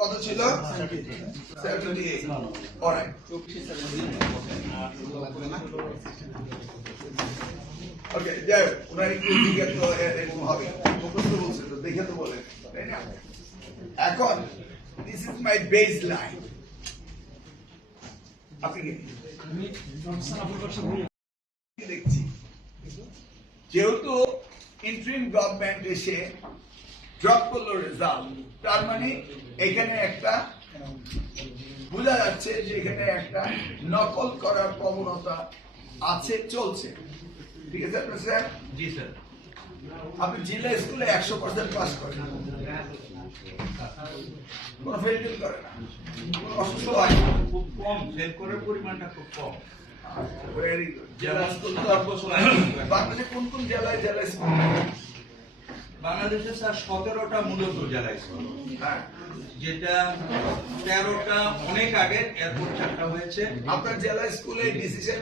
কত ছিল 78 alright okay যাই ওনার একটু দিকে তো এরকম হবে মুখস্থ বলছে তো দেখে তো বলে তাই না এখন this is my base line আপনি কি দেখছি যেহেতু ইন্টারিম গভর্নমেন্ট এসে ড্রপ করলো রেজাল্ট তার মানে এখানে একটা বোঝা যাচ্ছে যে এখানে একটা নকল করার প্রবণতা আছে চলছে ঠিক আছে স্যার জি স্যার আপনি জেলা স্কুলে 100% পাস করেন কোনো ফেল করে না কোনো অসুস্থ হয় না খুব কম ফেল করার পরিমাণটা খুব কম ভেরি গুড জেলা স্কুল তো বাংলাদেশে কোন কোন জেলায় জেলা স্কুল বাংলাদেশে স্যার 17টা মূলত জেলা স্কুল হ্যাঁ যেটা 13টা অনেক আগে এরপর 4টা হয়েছে আপনার জেলা স্কুলে ডিসিশন